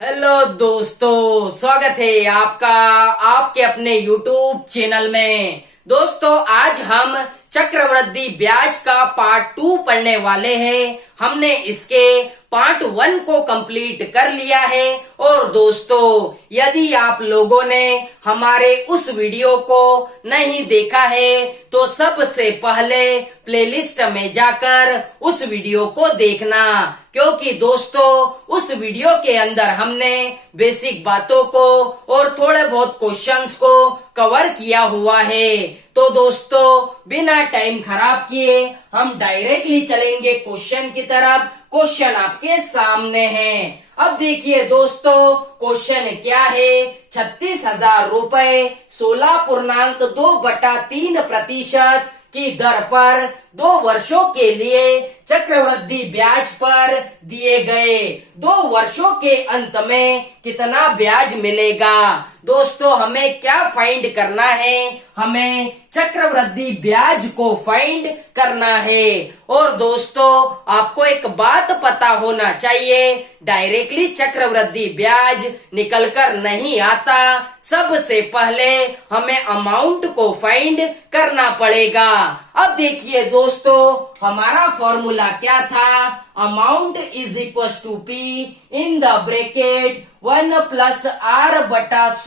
Hello दोस्तों, स्वागत है आपका आपके अपने YouTube चैनल में। दोस्तों, आज हम चक्रवृद्धि ब्याज का पार्ट 2 पढ़ने वाले हैं। हमने इसके पार्ट 1 को कंप्लीट कर लिया है। और दोस्तों, यदि आप लोगों ने हमारे उस वीडियो को नहीं देखा है तो सबसे पहले प्लेलिस्ट में जाकर उस वीडियो को देखना, क्योंकि दोस्तों उस वीडियो के अंदर हमने बेसिक बातों को और थोड़े बहुत क्वेश्चंस को कवर किया हुआ है। तो दोस्तों, बिना टाइम खराब किए हम डायरेक्टली चलेंगे क्वेश्चन की तरफ। क्वेश्चन आपके सामने है। अब देखिए दोस्तों, क्वेश्चन क्या है। 36,000 रुपए 16.2/3% की दर पर 2 वर्षों के लिए चक्रवृद्धि ब्याज पर दिए गए 2 वर्षों के अंत में कितना ब्याज मिलेगा। दोस्तों, हमें क्या फाइंड करना है? हमें चक्रवृद्धि ब्याज को फाइंड करना है। और दोस्तों, आपको एक बात पता होना चाहिए, डायरेक्टली चक्रवृद्धि ब्याज निकलकर नहीं आता। सबसे पहले हमें अमाउंट को फाइंड करना पड़ेगा। अब देखिए दोस्तों, हमारा फॉर्मूला क्या था? Amount is equal to P in the bracket 1 +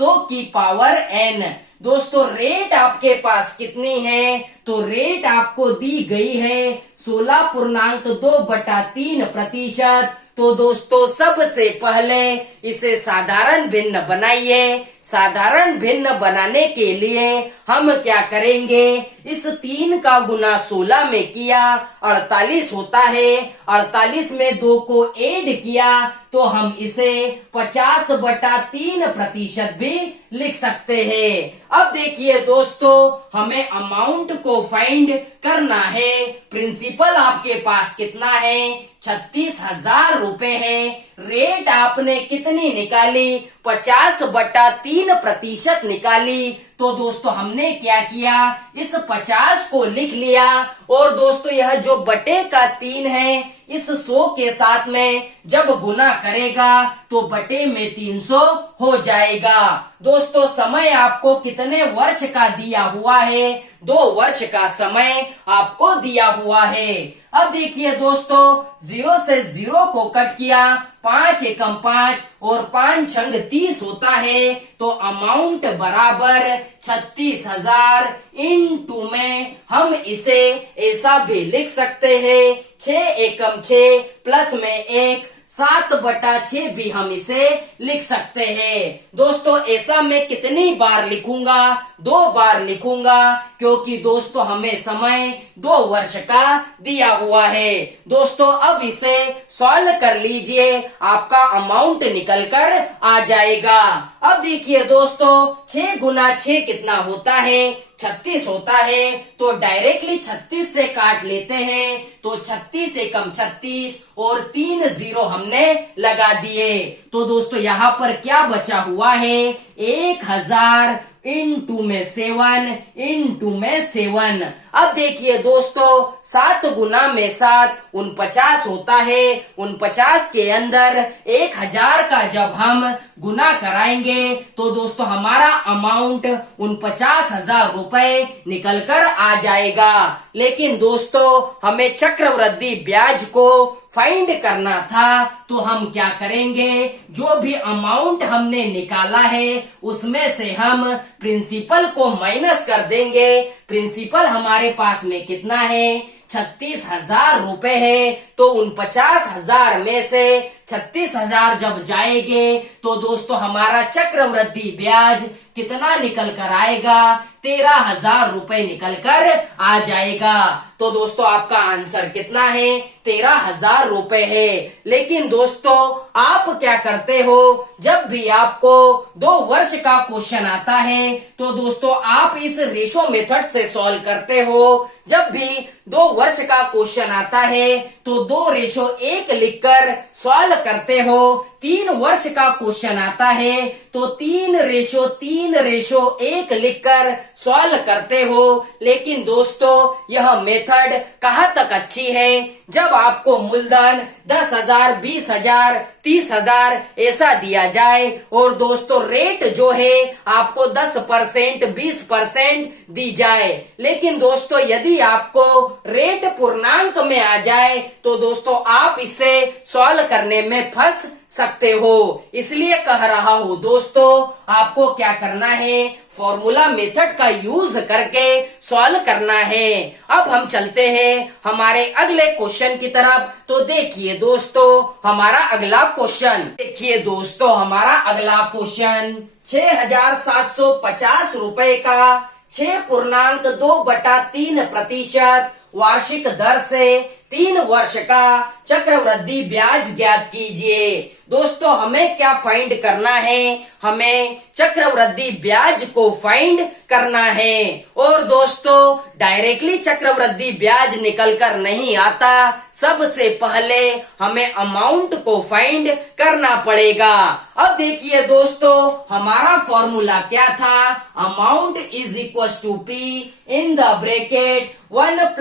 r/100⁴n। दोस्तों, रेट आपके पास कितनी है? तो रेट आपको दी गई है 16.2/3%। तो दोस्तों, सबसे पहले इसे साधारण भिन्न बनाइए। साधारण भिन्न बनाने के लिए हम क्या करेंगे? इस 3 का गुना 16 में किया 48 होता है। 48 में 2 को ऐड किया तो हम इसे 50/3% भी लिख सकते हैं। अब देखिए दोस्तों, हमें अमाउंट को फाइंड करना है। प्रिंसिपल आपके पास कितना है? 36,000 रुपए है। रेट आपने कितनी निकाली? 50/3% निकाली। तो दोस्तों, हमने क्या किया? इस 50 को लिख लिया। और दोस्तों, यह जो बटे का 3 है, इस 100 के साथ में जब गुना करेगा तो बटे में 300 हो जाएगा। दोस्तों, समय आपको कितने वर्ष का दिया हुआ है? 2 वर्ष का समय आपको दिया हुआ है। अब देखिए दोस्तों, 0 से 0 को कट किया, 5 एकम 5 और 5 छंग 30 होता है। तो अमाउंट बराबर 36,000 इंटू में हम इसे ऐसा भी लिख सकते हैं 6 एकम 6 प्लस में 1 7/6 भी हम इसे लिख सकते हैं। दोस्तों, ऐसा मैं कितनी बार लिखूंगा? 2 बार लिखूंगा, क्योंकि दोस्तों हमें समय 2 वर्ष का दिया हुआ है। दोस्तों, अब इसे सॉल्व कर लीजिए, आपका अमाउंट निकल कर आ जाएगा। अब देखिए दोस्तों, 6 गुना 6 कितना होता है? 36 होता है। तो डायरेक्टली 36 से काट लेते हैं। तो 36 एकम 36 और 3 0 हमने लगा दिए। तो दोस्तों, यहाँ पर क्या बचा हुआ है? 1000 इंटू में 7 इंटू में 7। अब देखिए दोस्तों, 7 गुना में 7 49 होता है। 49 के अंदर 1000 का जब हम गुना कराएंगे तो दोस्तों हमारा अमाउंट 49,000 रुपए निकल कर आ जाएगा। लेकिन दोस्तों, हमें चक्रवृद्धि ब्याज को फाइंड करना था। तो हम क्या करेंगे? जो भी अमाउंट हमने निकाला है उसमें से हम प्रिंसिपल को माइनस कर देंगे। प्रिंसिपल हमारे पास में कितना है? 36,000 रुपए है। तो 49,000 में से 36,000 जब जाएंगे तो दोस्तों हमारा चक्रवृद्धि ब्याज कितना निकल कर आएगा? 13,000 रुपए निकल कर आ जाएगा। तो दोस्तों, आपका आंसर कितना है? 13,000 रुपए है। लेकिन दोस्तों, आप क्या करते हो? जब भी आपको 2 वर्ष का क्वेश्चन आता है तो दोस्तों आप इस रेशो मेथड से सॉल्व करते हो। जब भी 2 वर्ष का क्वेश्चन आता है तो 2:1 लिखकर सॉल्व करते हो, 3 वर्ष का क्वेश्चन आता है तो 3:3:1 लिखकर सॉल्व करते हो। लेकिन दोस्तों यह मेथड कहाँ तक अच्छी है जब आपको मूलधन 10,000, 20,000, 30,000 ऐसा दिया जाए और दोस्तों रेट जो है आपको 10%, 20% दी जाए। लेकिन दोस्तों यदि आपको रेट पूर्णांक में आ जाए तो दोस्तों आप इसे सॉल्व करने में फंस सकते हो। इसलिए कह रहा हूं दोस्तों आपको क्या करना है, फॉर्मूला मेथड का यूज करके सॉल्व करना है। अब हम चलते हैं हमारे अगले क्वेश्चन की तरफ। तो देखिए दोस्तों हमारा अगला क्वेश्चन, देखिए दोस्तों हमारा अगला क्वेश्चन 6,750 रुपए का 6.2/3% वार्षिक दर से 3 वर्ष का चक्रवृद्धि ब्याज ज्ञात कीजिए। दोस्तों हमें क्या फाइंड करना है, हमें चक्रवृद्धि ब्याज को फाइंड करना है। और दोस्तों डायरेक्टली चक्रवृद्धि ब्याज निकल कर नहीं आता, सबसे पहले हमें अमाउंट को फाइंड करना पड़ेगा। अब देखिए दोस्तों हमारा फॉर्मूला क्या था, amount is equal to P in the bracket 1 +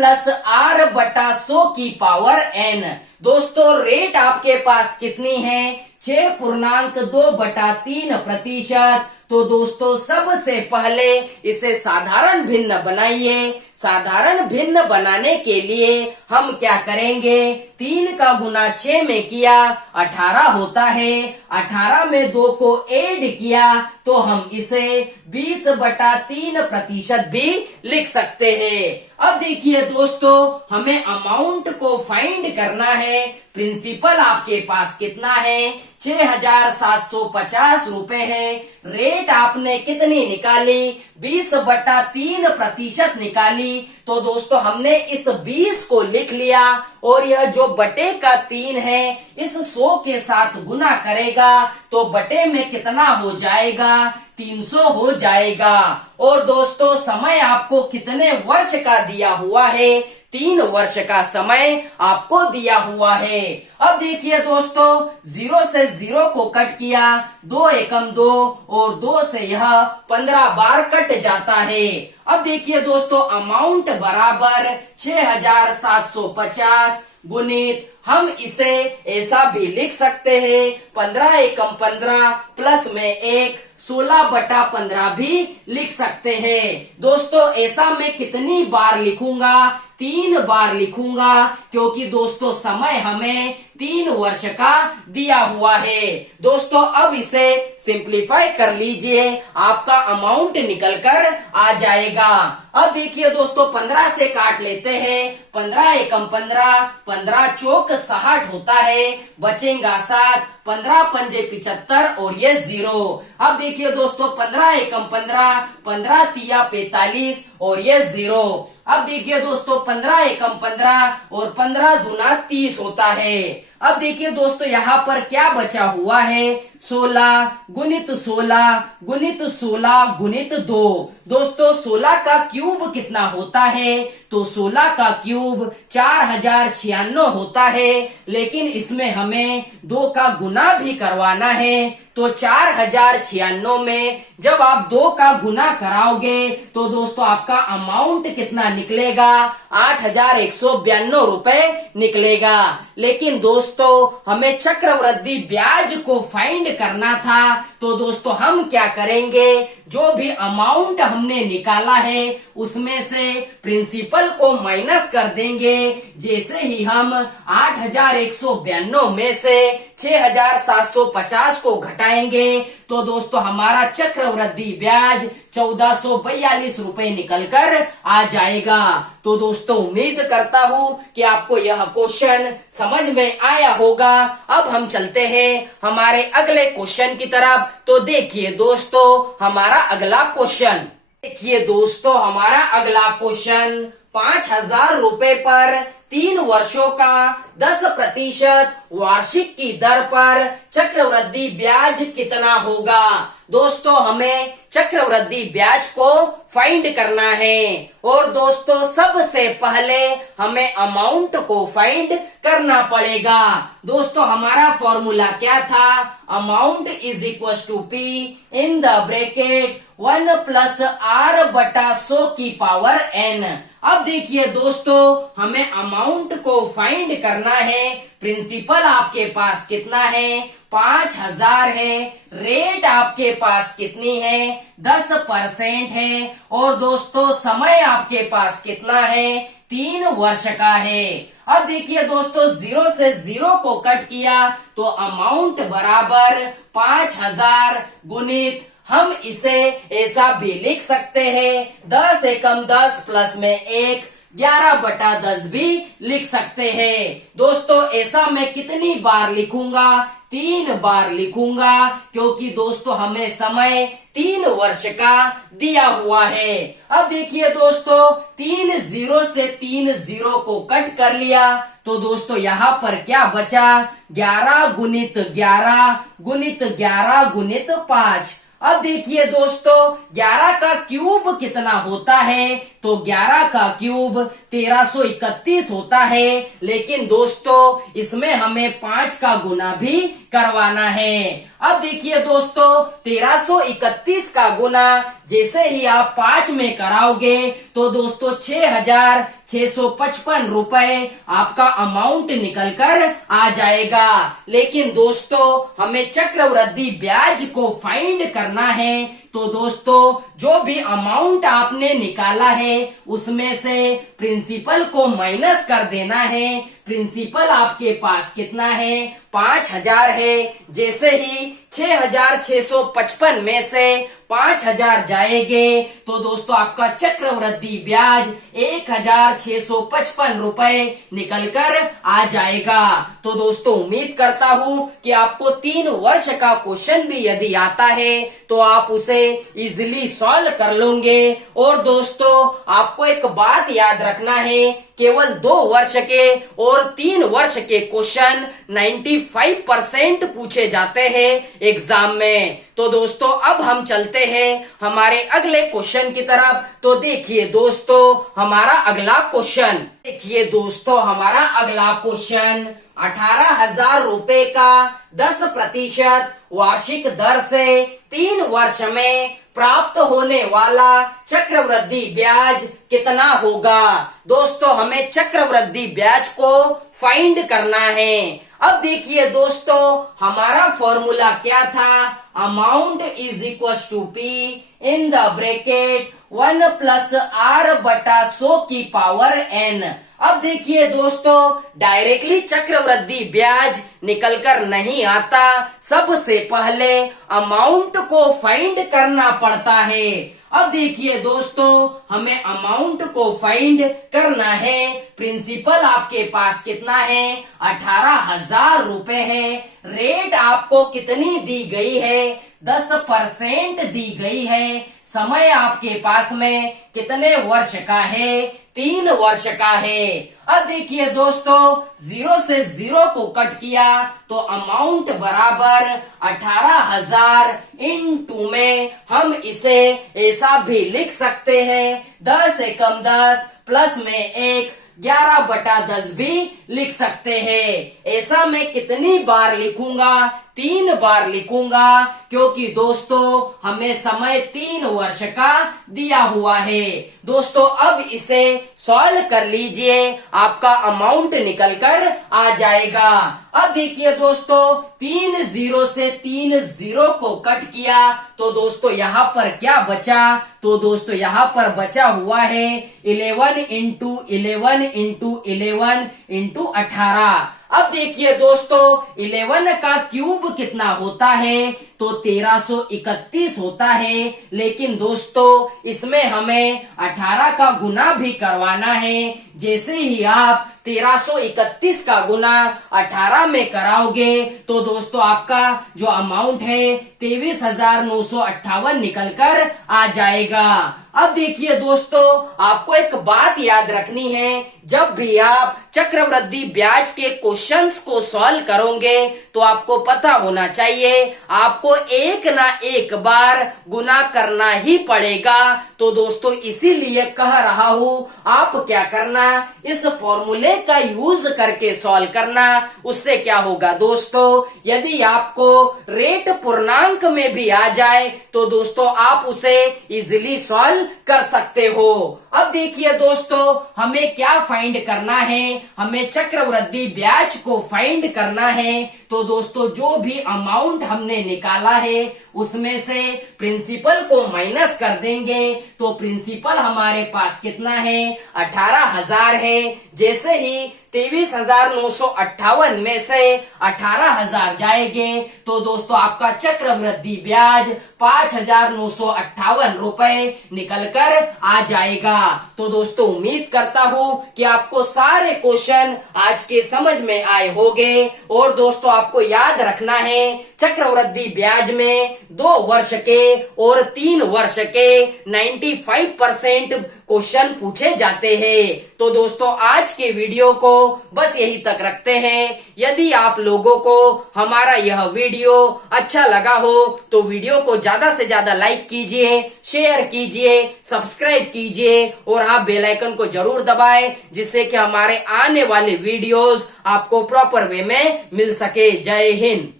r/100⁴n। दोस्तों रेट आपके पास कितनी है, 6.2/3%। तो दोस्तों सबसे पहले इसे साधारण भिन्न बनाइए। साधारण भिन्न बनाने के लिए हम क्या करेंगे, 3 का गुना 6 में किया 18 होता है, 18 में 2 को ऐड किया तो हम इसे 20/3% भी लिख सकते हैं। अब देखिए दोस्तों हमें अमाउंट को फाइंड करना है। प्रिंसिपल आपके पास कितना है, 6,750 रुपए है। रेट आपने कितनी निकाली, 20/3% निकाली। तो दोस्तों हमने इस 20 को लिख लिया और यह जो बटे का 3 है इस 100 के साथ गुना करेगा तो बटे में कितना हो जाएगा, 300 हो जाएगा। और दोस्तों समय आपको कितने वर्ष का दिया हुआ है, 3 वर्ष का समय आपको दिया हुआ है। अब देखिए दोस्तों 0 से 0 को कट किया, 2 एकम 2 और 2 से यह 15 बार कट जाता है। अब देखिए दोस्तों अमाउंट बराबर 6,750 गुणित, हम इसे ऐसा भी लिख सकते हैं 15 एकम 15 प्लस में 1 16/15 भी लिख सकते हैं। दोस्तों ऐसा मैं कितनी बार लिखूंगा, 3 बार लिखूंगा, क्योंकि दोस्तों समय हमें 3 वर्ष का दिया हुआ है। दोस्तों अब इसे सिंप्लीफाई कर लीजिए, आपका अमाउंट निकल कर आ जाएगा। अब देखिए दोस्तों 15 से काट लेते हैं, 15 एकम 15, 15 चौक 60 होता है, बचेगा 7, 15 पंजे 75 और ये 0। अब देखिए दोस्तों 15 एकम 15, 15 तिया 45 और ये 0। अब देखिए दोस्तों 15 एकम 15 और 15 दूना 30 होता है। अब देखिए दोस्तों यहाँ पर क्या बचा हुआ है, 16 गुणित 16 गुणित 16 गुणित 2। दोस्तों 16 का क्यूब कितना होता है, तो 16 का क्यूब 4096 होता है, लेकिन इसमें हमें 2 का गुना भी करवाना है। तो 4096 में जब आप 2 का गुना कराओगे तो दोस्तों आपका अमाउंट कितना निकलेगा, 8,192 रुपए निकलेगा। लेकिन दोस्तों हमें चक्रवृद्धि ब्याज को फाइंड करना था, तो दोस्तों हम क्या करेंगे, जो भी अमाउंट हमने निकाला है उसमें से प्रिंसिपल को माइनस कर देंगे। जैसे ही हम 8,192 में से 6,750 को घटाएंगे तो दोस्तों हमारा चक्रवृद्धि ब्याज 1,442 रुपए निकल कर आ जाएगा। तो दोस्तों उम्मीद करता हूँ कि आपको यह क्वेश्चन समझ में आया होगा। अब हम चलते हैं हमारे अगले क्वेश्चन की तरफ। तो देखिए दोस्तों हमारा अगला क्वेश्चन, देखिए दोस्तों हमारा अगला क्वेश्चन 5,000 रुपए पर 3 वर्षों का 10% वार्षिक की दर पर चक्रवृद्धि ब्याज कितना होगा। दोस्तों हमें चक्रवृद्धि ब्याज को फाइंड करना है और दोस्तों सबसे पहले हमें अमाउंट को फाइंड करना पड़ेगा। दोस्तों हमारा फॉर्मूला क्या था, amount is equal to P in the bracket 1 plus r बटा 100 की पावर n। अब देखिए दोस्तों हमें अमाउंट को फाइंड करना है। प्रिंसिपल आपके पास कितना है, 5,000 है। रेट आपके पास कितनी है, 10% है। और दोस्तों समय आपके पास कितना है, 3 वर्ष का है। अब देखिए दोस्तों 0 से 0 को कट किया तो अमाउंट बराबर 5,000 गुणित, हम इसे ऐसा भी लिख सकते हैं 10 एकम 10 प्लस में 1 11/10 भी लिख सकते हैं। दोस्तों ऐसा मैं कितनी बार लिखूंगा, 3 बार लिखूंगा, क्योंकि दोस्तों हमें समय 3 वर्ष का दिया हुआ है। अब देखिए दोस्तों 3 0 से 3 0 को कट कर लिया तो दोस्तों यहाँ पर क्या बचा, 11 गुणित 11 गुणित 11 गुणित 5। अब देखिए दोस्तों 11 का क्यूब कितना होता है, तो 11 का क्यूब 1331 होता है। लेकिन दोस्तों इसमें हमें 5 का गुना भी करवाना है। अब देखिए दोस्तों 1331 का गुना जैसे ही आप 5 में कराओगे तो दोस्तों 6,655 रुपए आपका अमाउंट निकल कर आ जाएगा। लेकिन दोस्तों हमें चक्रवृद्धि ब्याज को फाइंड करना है, तो दोस्तों जो भी अमाउंट आपने निकाला है उसमें से प्रिंसिपल को माइनस कर देना है। प्रिंसिपल आपके पास कितना है, 5,000 है। जैसे ही 6,655 में से 5,000 जाएंगे तो दोस्तों आपका चक्रवृद्धि ब्याज 1,655 रुपए निकल कर आ जाएगा। तो दोस्तों उम्मीद करता हूँ कि आपको 3 वर्ष का क्वेश्चन भी यदि आता है तो आप उसे इजीली सॉल्व कर लोगे। और दोस्तों आपको एक बात याद रखना है, केवल 2 वर्ष के और 3 वर्ष के क्वेश्चन 95% पूछे जाते हैं एग्जाम में। तो दोस्तों अब हम चलते हैं हमारे अगले क्वेश्चन की तरफ। तो देखिए दोस्तों हमारा अगला क्वेश्चन, देखिए दोस्तों हमारा अगला क्वेश्चन 18,000 रुपए का 10% वार्षिक दर से 3 वर्ष में प्राप्त होने वाला चक्रवृद्धि ब्याज कितना होगा। दोस्तों हमें चक्रवृद्धि ब्याज को फाइंड करना है। अब देखिए दोस्तों हमारा फॉर्मूला क्या था, amount is equal to P in the bracket 1 plus r बटा 100 की पावर n। अब देखिए दोस्तों डायरेक्टली चक्रवृद्धि ब्याज निकल कर नहीं आता, सबसे पहले अमाउंट को फाइंड करना पड़ता है। अब देखिए दोस्तों हमें अमाउंट को फाइंड करना है। प्रिंसिपल आपके पास कितना है, 18,000 रुपए है। रेट आपको कितनी दी गई है, 10% दी गई है। समय आपके पास में कितने वर्ष का है, 3 वर्ष का है। अब देखिए दोस्तों 0 से 0 को कट किया तो अमाउंट बराबर 18,000 इंटू में हम इसे ऐसा भी लिख सकते हैं 10 एकम 10 प्लस में 1 11/10 भी लिख सकते हैं। ऐसा मैं कितनी बार लिखूंगा, 3 बार लिखूंगा, क्योंकि दोस्तों हमें समय 3 वर्ष का दिया हुआ है। दोस्तों अब इसे सॉल्व कर लीजिए, आपका अमाउंट निकल कर आ जाएगा। अब देखिए दोस्तों 3 0 से 3 0 को कट किया तो दोस्तों यहाँ पर क्या बचा, तो दोस्तों यहाँ पर बचा हुआ है 11 इंटू 11 इंटू 11 इंटू 18। अब देखिए दोस्तों 11 का क्यूब कितना होता है, तो 1331 होता है। लेकिन दोस्तों इसमें हमें 18 का गुना भी करवाना है। जैसे ही आप 1331 का गुना 18 में कराओगे तो दोस्तों आपका जो अमाउंट है 23,958 निकलकर आ जाएगा। अब देखिए दोस्तों, आपको एक बात याद रखनी है, जब भी आप चक्रवृद्धि ब्याज के क्वेश्चंस को सॉल्व करोगे तो आपको पता होना चाहिए आपको एक ना एक बार गुना करना ही पड़ेगा। तो दोस्तों इसीलिए कह रहा हूं, आप क्या करना, इस फॉर्मूले का यूज करके सॉल्व करना। उससे क्या होगा दोस्तों, यदि आपको रेट पूर्णांक में भी आ जाए तो दोस्तों आप उसे इजीली सॉल्व कर सकते हो। अब देखिए दोस्तों, हमें क्या फाइंड करना है, हमें चक्रवृद्धि ब्याज को फाइंड करना है। तो दोस्तों जो भी अमाउंट हमने निकाला है उसमें से प्रिंसिपल को माइनस कर देंगे तो प्रिंसिपल हमारे पास कितना है, 18,000 है। जैसे ही 23,958 में से 18,000 जाएंगे तो दोस्तों आपका चक्रवृद्धि ब्याज 5,958 रुपए निकलकर आ जाएगा। तो दोस्तों उम्मीद करता हूं कि आपको सारे क्वेश्चन आज के समझ में आए होंगे। और दोस्तों आपको याद रखना है, चक्रवृद्धि ब्याज में 2 वर्ष के और 3 वर्ष के 95% क्वेश्चन पूछे जाते हैं। तो दोस्तों आज के वीडियो को बस यही तक रखते हैं। यदि आप लोगों को हमारा यह वीडियो अच्छा लगा हो तो वीडियो को ज्यादा से ज्यादा लाइक कीजिए, शेयर कीजिए, सब्सक्राइब कीजिए और हाँ बेल आइकन को जरूर दबाएं, जिससे कि हमारे आने वाले वीडियोस आपको प्रॉपर वे में मिल सके। जय हिंद।